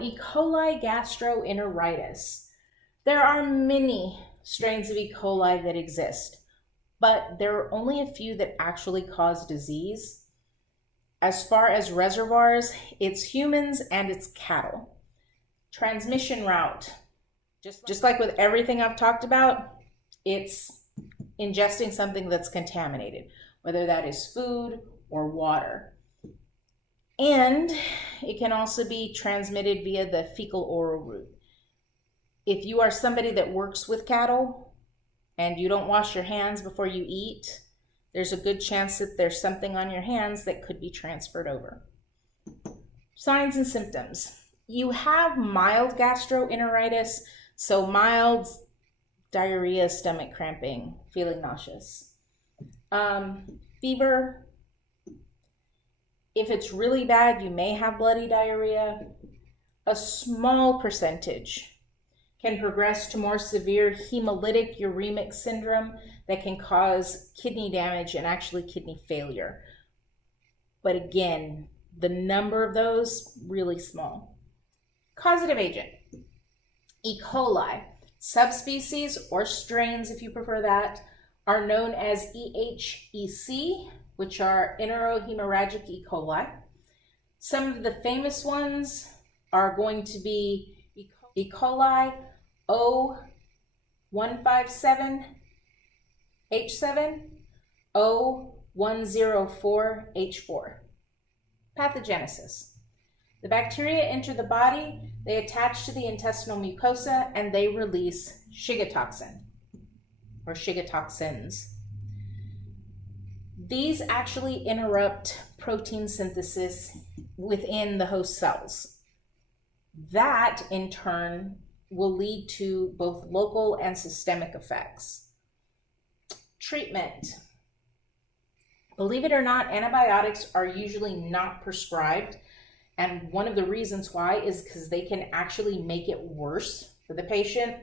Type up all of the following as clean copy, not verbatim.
E. coli gastroenteritis. There are many strains of E. coli that exist, but there are only a few that actually cause disease. As far as reservoirs, it's humans and it's cattle. Transmission route, just like with everything I've talked about, it's ingesting something that's contaminated, whether that is food or water. And it can also be transmitted via the fecal oral route. If you are somebody that works with cattle and you don't wash your hands before you eat, there's a good chance that there's something on your hands that could be transferred over. Signs and symptoms. You have mild gastroenteritis, so mild diarrhea, stomach cramping, feeling nauseous. Fever. If it's really bad, you may have bloody diarrhea. A small percentage can progress to more severe hemolytic uremic syndrome that can cause kidney damage and actually kidney failure. But again, the number of those, really small. Causative agent. E. coli, subspecies or strains if you prefer that, are known as EHEC, which are enterohemorrhagic E. coli. Some of the famous ones are going to be E. coli O157H7, O104H4. Pathogenesis. The bacteria enter the body, they attach to the intestinal mucosa, and they release Shiga toxin or Shiga toxins. These actually interrupt protein synthesis within the host cells. That, in turn, will lead to both local and systemic effects. Treatment. Believe it or not, antibiotics are usually not prescribed, and one of the reasons why is because they can actually make it worse for the patient.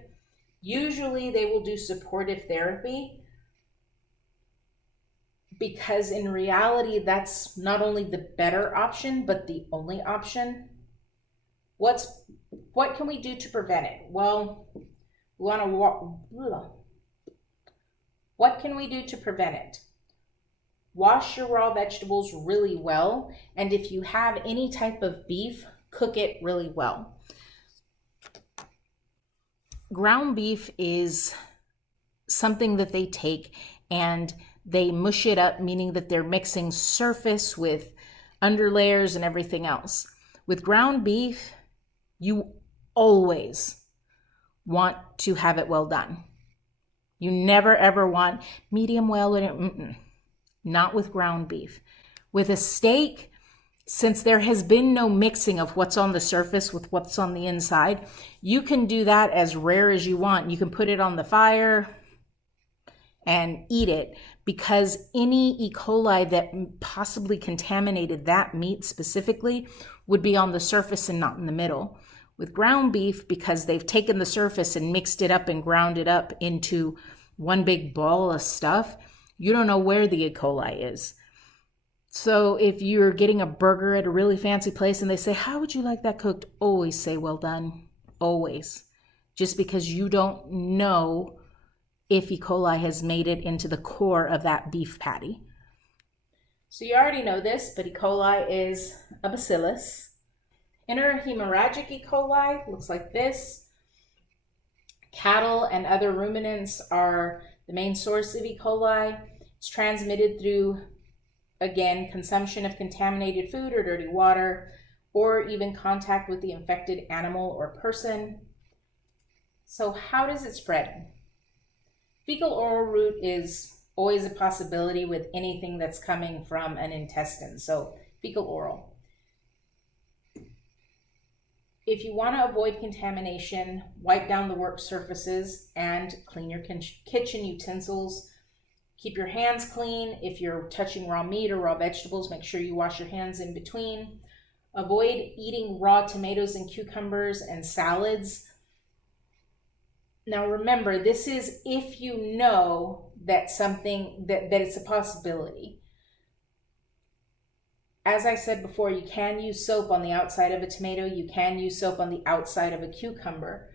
Usually they will do supportive therapy, because in reality, that's not only the better option, but the only option. What can we do to prevent it? Well, what can we do to prevent it? Wash your raw vegetables really well, and if you have any type of beef, cook it really well. Ground beef is something that they take and they mush it up, meaning that they're mixing surface with underlayers and everything else. With ground beef, you always want to have it well done. You never ever want medium well, not with ground beef. With a steak, since there has been no mixing of what's on the surface with what's on the inside, you can do that as rare as you want. You can put it on the fire and eat it, because any E. coli that possibly contaminated that meat specifically would be on the surface and not in the middle. With ground beef, because they've taken the surface and mixed it up and ground it up into one big ball of stuff, you don't know where the E. coli is. So if you're getting a burger at a really fancy place and they say, how would you like that cooked? Always say, well done, always. Just because you don't know if E. coli has made it into the core of that beef patty. So you already know this, but E. coli is a bacillus. Enterohemorrhagic E. coli looks like this. Cattle and other ruminants are the main source of E. coli. It's transmitted through, again, consumption of contaminated food or dirty water, or even contact with the infected animal or person. So how does it spread? Fecal oral route is always a possibility with anything that's coming from an intestine, so fecal oral. If you want to avoid contamination, wipe down the work surfaces and clean your kitchen utensils. Keep your hands clean. If you're touching raw meat or raw vegetables, make sure you wash your hands in between. Avoid eating raw tomatoes and cucumbers and salads. Now remember, this is if you know that something, that it's a possibility. As I said before, you can use soap on the outside of a tomato. You can use soap on the outside of a cucumber,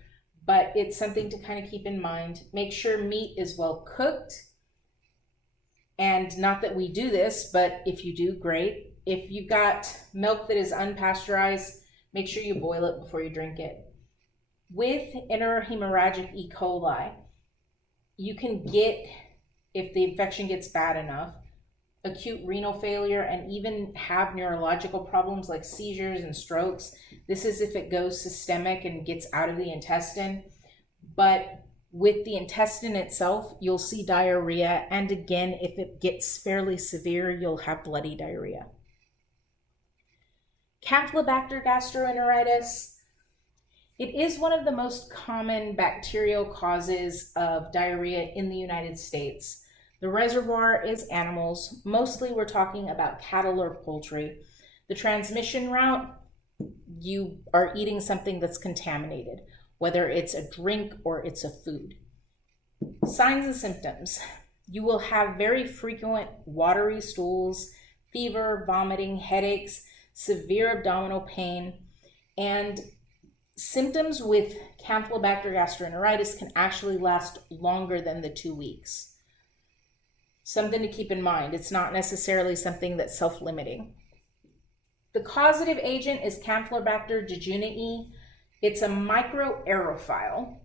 but it's something to kind of keep in mind. Make sure meat is well cooked. And not that we do this, but if you do, great. If you've got milk that is unpasteurized, make sure you boil it before you drink it. With interhemorrhagic E. coli, you can get, if the infection gets bad enough, acute renal failure and even have neurological problems like seizures and strokes. This is if it goes systemic and gets out of the intestine. But with the intestine itself, you'll see diarrhea. And again, if it gets fairly severe, you'll have bloody diarrhea. Campylobacter gastroenteritis. It is one of the most common bacterial causes of diarrhea in the United States. The reservoir is animals. Mostly we're talking about cattle or poultry. The transmission route, you are eating something that's contaminated, whether it's a drink or it's a food. Signs and symptoms. You will have very frequent watery stools, fever, vomiting, headaches, severe abdominal pain, and symptoms with Campylobacter gastroenteritis can actually last longer than the 2 weeks. Something to keep in mind. It's not necessarily something that's self-limiting. The causative agent is Campylobacter jejuni. It's a microaerophile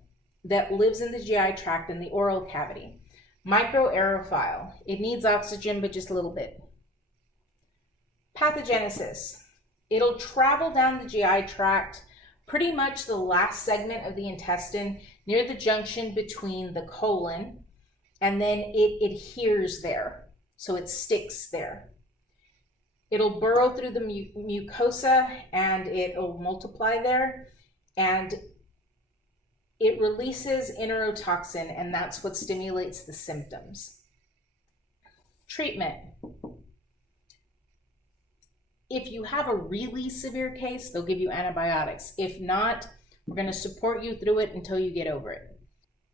that lives in the GI tract in the oral cavity. Microaerophile. It needs oxygen, but just a little bit. Pathogenesis. It'll travel down the GI tract, pretty much the last segment of the intestine, near the junction between the colon, and then it adheres there, so it sticks there. It'll burrow through the mucosa and it'll multiply there, and it releases enterotoxin, and that's what stimulates the symptoms. Treatment. If you have a really severe case, they'll give you antibiotics. If not, we're going to support you through it until you get over it.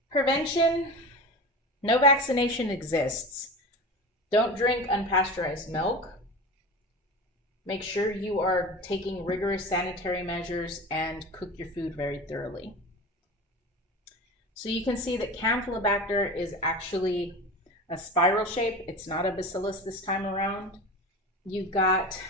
Prevention. No vaccination exists. Don't drink unpasteurized milk. Make sure you are taking rigorous sanitary measures and cook your food very thoroughly. So you can see that Campylobacter is actually a spiral shape. It's not a bacillus this time around. You've got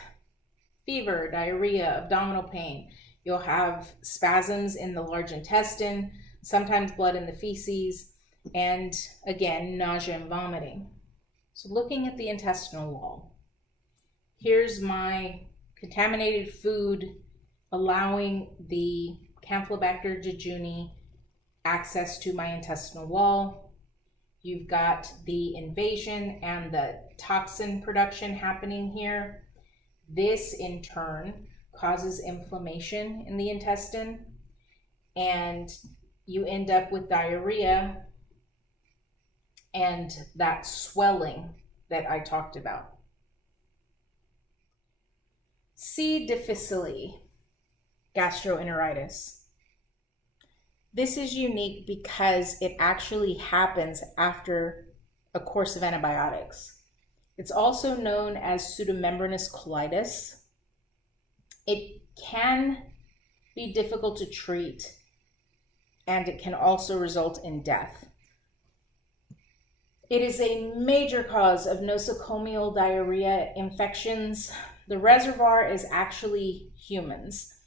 fever, diarrhea, abdominal pain. You'll have spasms in the large intestine, sometimes blood in the feces, and again, nausea and vomiting. So looking at the intestinal wall, here's my contaminated food allowing the Campylobacter jejuni access to my intestinal wall. You've got the invasion and the toxin production happening here. This in turn causes inflammation in the intestine, and you end up with diarrhea and that swelling that I talked about. C. difficile gastroenteritis. This is unique because it actually happens after a course of antibiotics. It's also known as pseudomembranous colitis. It can be difficult to treat, and it can also result in death. It is a major cause of nosocomial diarrhea infections. The reservoir is actually humans.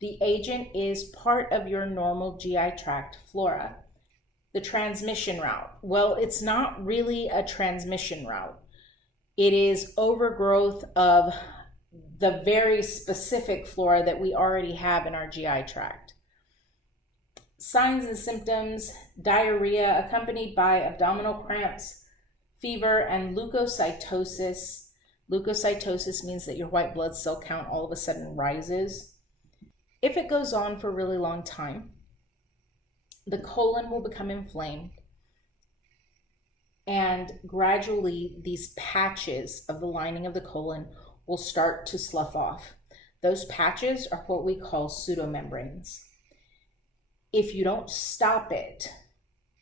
The agent is part of your normal GI tract flora. The transmission route, well, it's not really a transmission route. It is overgrowth of the very specific flora that we already have in our GI tract. Signs and symptoms: diarrhea accompanied by abdominal cramps, fever, and leukocytosis. Leukocytosis means that your white blood cell count all of a sudden rises. If it goes on for a really long time, the colon will become inflamed, and gradually these patches of the lining of the colon will start to slough off. Those patches are what we call pseudomembranes. If you don't stop it,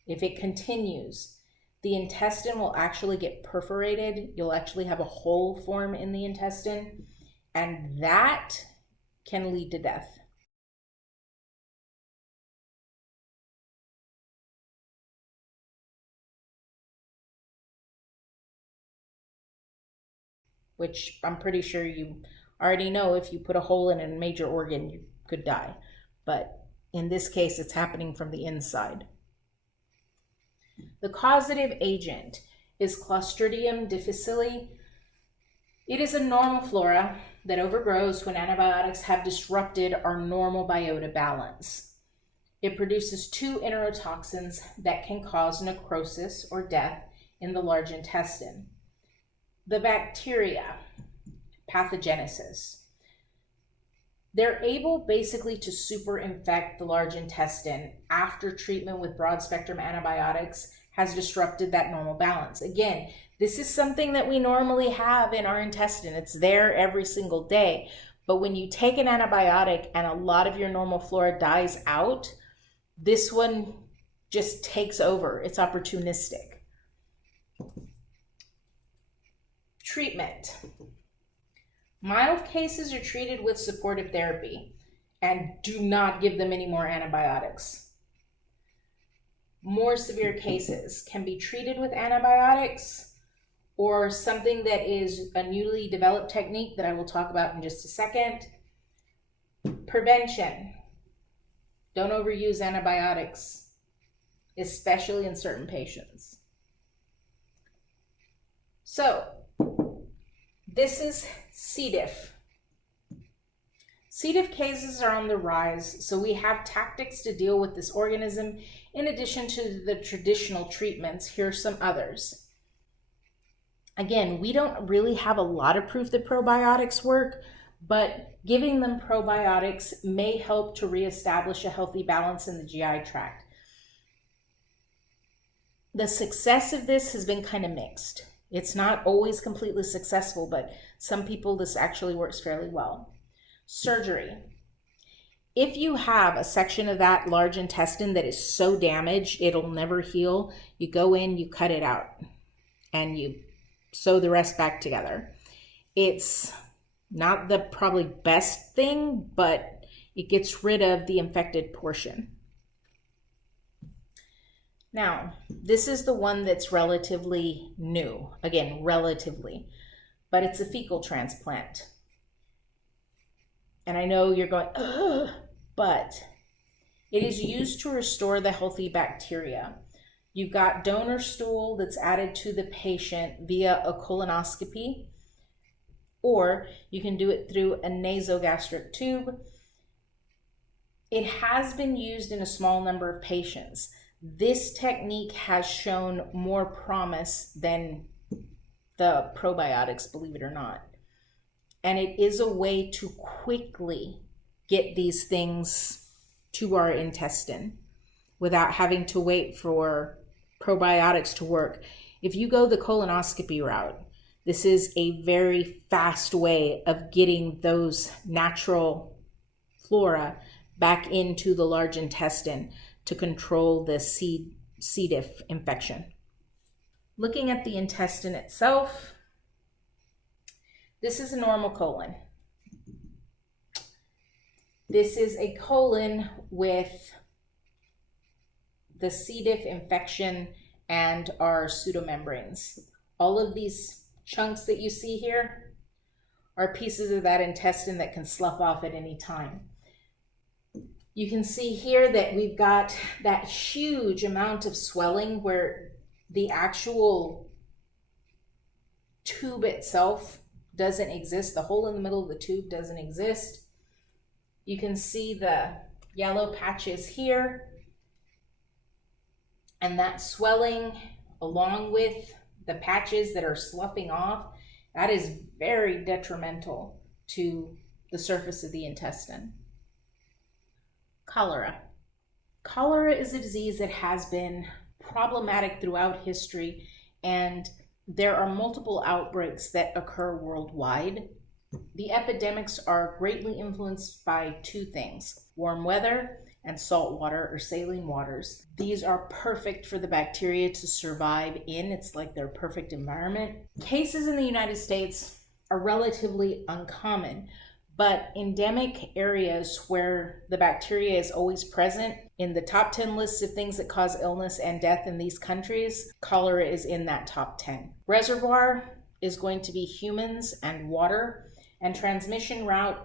if it continues, the intestine will actually get perforated. You'll actually have a hole form in the intestine, and that can lead to death. Which I'm pretty sure you already know, if you put a hole in a major organ, you could die. But in this case, it's happening from the inside. The causative agent is Clostridium difficile. It is a normal flora that overgrows when antibiotics have disrupted our normal biota balance. It produces 2 enterotoxins that can cause necrosis or death in the large intestine. The bacteria, pathogenesis. They're able basically to superinfect the large intestine after treatment with broad-spectrum antibiotics has disrupted that normal balance. Again, this is something that we normally have in our intestine. It's there every single day. But when you take an antibiotic and a lot of your normal flora dies out, this one just takes over. It's opportunistic. Treatment. Mild cases are treated with supportive therapy and do not give them any more antibiotics. More severe cases can be treated with antibiotics or something that is a newly developed technique that I will talk about in just a second. Prevention. Don't overuse antibiotics, especially in certain patients. So, this is C. diff. C. diff cases are on the rise, so we have tactics to deal with this organism. In addition to the traditional treatments, here are some others. Again, we don't really have a lot of proof that probiotics work, but giving them probiotics may help to reestablish a healthy balance in the GI tract. The success of this has been kind of mixed. It's not always completely successful, but some people this actually works fairly well. Surgery. If you have a section of that large intestine that is so damaged it'll never heal, you go in, you cut it out, and you sew the rest back together. It's not the probably best thing, but it gets rid of the infected portion. Now, this is the one that's relatively new. Again, relatively, but it's a fecal transplant. And I know you're going, ugh, but it is used to restore the healthy bacteria. You've got donor stool that's added to the patient via a colonoscopy, or you can do it through a nasogastric tube. It has been used in a small number of patients. This technique has shown more promise than the probiotics, believe it or not. And it is a way to quickly get these things to our intestine without having to wait for probiotics to work. If you go the colonoscopy route, this is a very fast way of getting those natural flora back into the large intestine to control the C. diff infection. Looking at the intestine itself, this is a normal colon. This is a colon with the C. diff infection and our pseudomembranes. All of these chunks that you see here are pieces of that intestine that can slough off at any time. You can see here that we've got that huge amount of swelling where the actual tube itself doesn't exist. The hole in the middle of the tube doesn't exist. You can see the yellow patches here, and that swelling along with the patches that are sloughing off, that is very detrimental to the surface of the intestine. Cholera. Cholera is a disease that has been problematic throughout history, and there are multiple outbreaks that occur worldwide. The epidemics are greatly influenced by 2 things: warm weather and salt water or saline waters. These are perfect for the bacteria to survive in. It's like their perfect environment. Cases in the United States are relatively uncommon. But endemic areas where the bacteria is always present, in the top 10 lists of things that cause illness and death in these countries, cholera is in that top 10. Reservoir is going to be humans and water, and transmission route,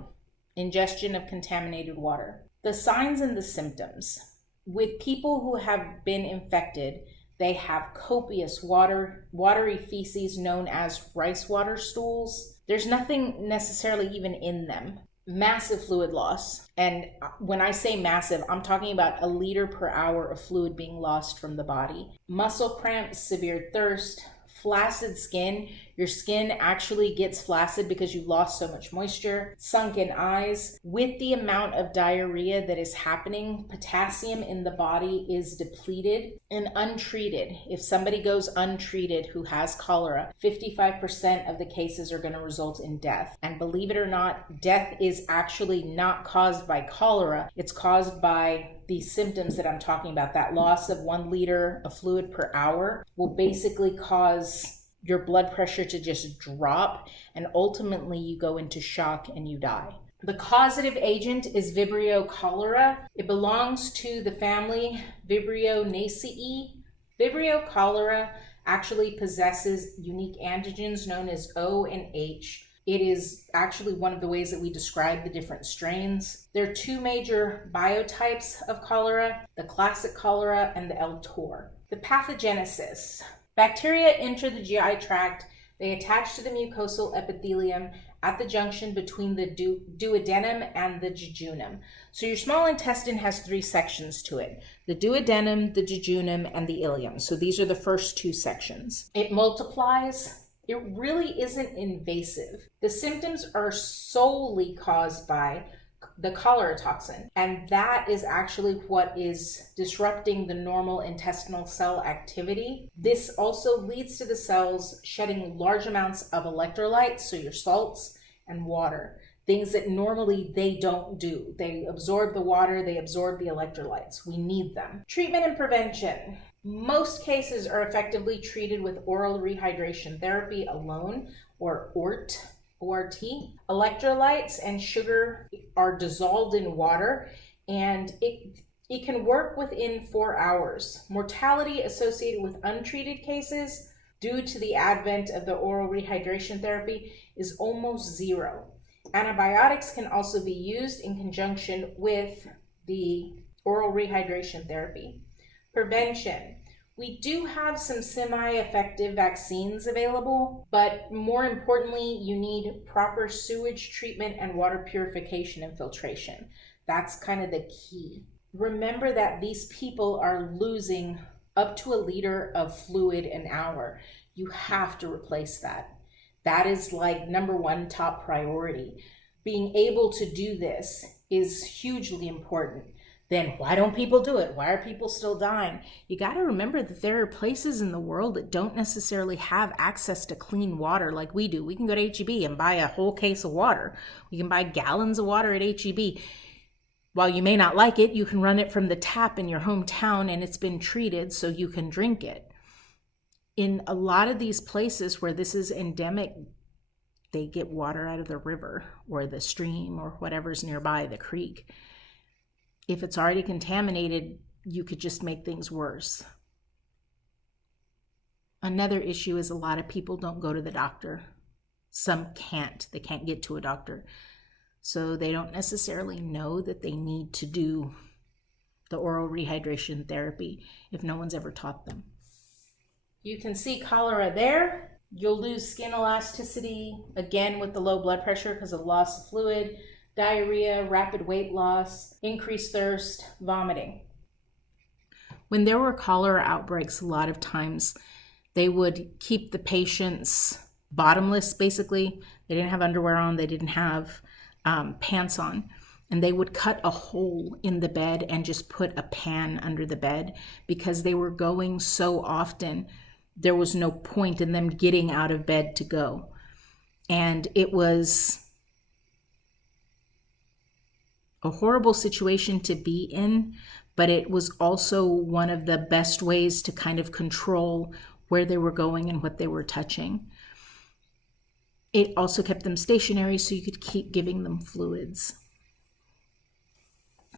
ingestion of contaminated water. The signs and the symptoms. With people who have been infected, they have copious watery feces known as rice water stools. There's nothing necessarily even in them. Massive fluid loss. And when I say massive, I'm talking about a liter per hour of fluid being lost from the body. Muscle cramps, severe thirst, flaccid skin. Your skin actually gets flaccid because you've lost so much moisture. Sunken eyes. With the amount of diarrhea that is happening, potassium in the body is depleted. And untreated, if somebody goes untreated who has cholera, 55% of the cases are going to result in death. And believe it or not, death is actually not caused by cholera. It's caused by these symptoms that I'm talking about. That loss of 1 liter of fluid per hour will basically cause your blood pressure to just drop, and ultimately you go into shock and you die. The causative agent is Vibrio cholera. It belongs to the family Vibrionaceae. Vibrio cholera actually possesses unique antigens known as O and H. It is actually one of the ways that we describe the different strains. There are 2 major biotypes of cholera, the classic cholera and the L-tor. The pathogenesis. Bacteria enter the GI tract. They attach to the mucosal epithelium at the junction between the duodenum and the jejunum. So your small intestine has 3 sections to it: the duodenum, the jejunum, and the ileum. So these are the first 2 sections. It multiplies. It really isn't invasive. The symptoms are solely caused by the cholera toxin, and that is actually what is disrupting the normal intestinal cell activity. This also leads to the cells shedding large amounts of electrolytes, so your salts and water, things that normally they don't do. They absorb the water, they absorb the electrolytes. We need them. Treatment and prevention. Most cases are effectively treated with oral rehydration therapy alone, or ORT. Electrolytes and sugar are dissolved in water, and it can work within 4 hours. Mortality associated with untreated cases due to the advent of the oral rehydration therapy is almost 0. Antibiotics can also be used in conjunction with the oral rehydration therapy. Prevention. We do have some semi-effective vaccines available, but more importantly, you need proper sewage treatment and water purification and filtration. That's kind of the key. Remember that these people are losing up to 1 liter of fluid an hour. You have to replace that. That is like number 1 top priority. Being able to do this is hugely important. Then why don't people do it? Why are people still dying? You got to remember that there are places in the world that don't necessarily have access to clean water like we do. We can go to H-E-B and buy a whole case of water. We can buy gallons of water at H-E-B. While you may not like it, you can run it from the tap in your hometown and it's been treated so you can drink it. In a lot of these places where this is endemic, they get water out of the river or the stream or whatever's nearby, the creek. If it's already contaminated, you could just make things worse. Another issue is a lot of people don't go to the doctor. Some can't. They can't get to a doctor. So they don't necessarily know that they need to do the oral rehydration therapy if no one's ever taught them. You can see cholera there. You'll lose skin elasticity, again with the low blood pressure because of loss of fluid. Diarrhea, rapid weight loss, increased thirst, vomiting. When there were cholera outbreaks, a lot of times they would keep the patients bottomless, basically. They didn't have underwear on, they didn't have pants on, and they would cut a hole in the bed and just put a pan under the bed because they were going so often. There was no point in them getting out of bed to go. And it was a horrible situation to be in, but it was also one of the best ways to kind of control where they were going and what they were touching. It also kept them stationary so you could keep giving them fluids.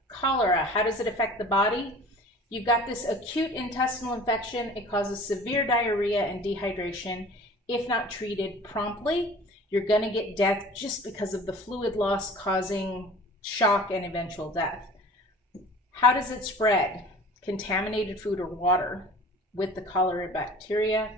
Cholera, how does it affect the body? You've got this acute intestinal infection. It causes severe diarrhea and dehydration. If not treated promptly, you're going to get death just because of the fluid loss causing shock and eventual death. How does it spread? Contaminated food or water with the cholera bacteria.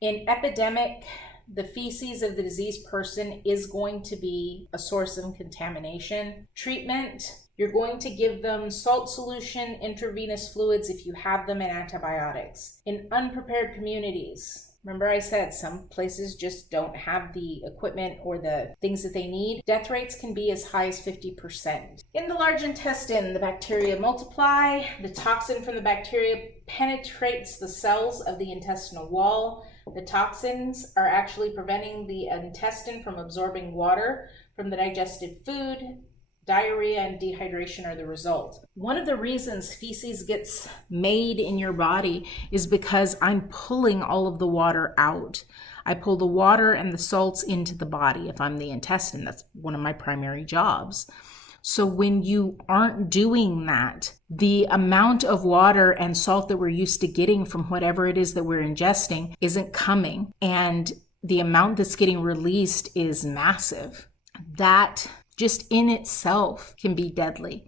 In epidemic, the feces of the diseased person is going to be a source of contamination. Treatment, you're going to give them salt solution, intravenous fluids if you have them, and antibiotics. In unprepared communities, remember I said some places just don't have the equipment or the things that they need. Death rates can be as high as 50%. In the large intestine, the bacteria multiply. The toxin from the bacteria penetrates the cells of the intestinal wall. The toxins are actually preventing the intestine from absorbing water from the digested food. Diarrhea and dehydration are the result. One of the reasons feces gets made in your body is because I'm pulling all of the water out. I pull the water and the salts into the body. If I'm the intestine, that's one of my primary jobs. So when you aren't doing that, the amount of water and salt that we're used to getting from whatever it is that we're ingesting isn't coming. And the amount that's getting released is massive. That just in itself can be deadly.